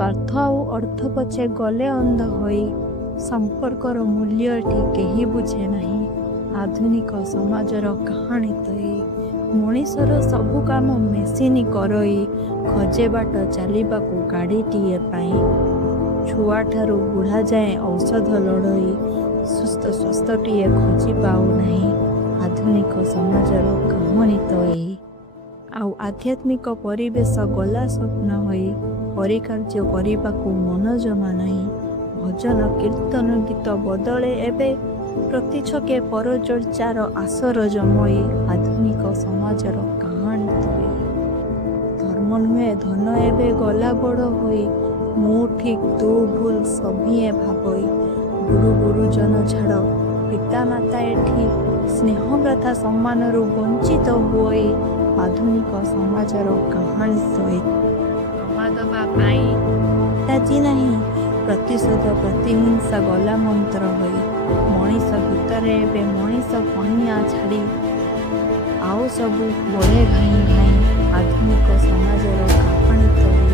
स्वार्थ आउ अर्थ पछे गले अंध होई संपर्कर मूल्य एठी केही बुझे नहीं। आधुनिक समाजर कहानी तई मनीषर सबु काम मेसिन करई खजे बाट चलिबाकू गाड़ीटीए पाई छुआ ठारू बुढ़ा जाए औषध लड़ई सुस्थ स्वास्थ्यटीए खोजी पाऊ नहीं। आधुनिक समाजर कहानी तई आउ आध्यात्मिक परिवेश गला स्वप्न होई परिकार्य करने मन जमा नहीं। भजन कीर्तन गीत बदले एबे प्रति छके परचर्चार आसर जमई आधुनिक समाजर कहानी तई धर्म नुहे धन एबे गला बड़ होई मु ठीक तू भूल सभिए भाबई गुरु गुरुजन छाड़ पिता माता एठी स्नेह प्रथा सम्मान वंचित हुई आधुनिक समाजर कहानी तई ताजी नहीं प्रतिशोध प्रतिहिंसा गला मंत्र होई मनीष भितर एबे मनीष पणिया छाड़ी आउ सबू बड़े घाई घाई आधुनिक समाजर कहानी तई।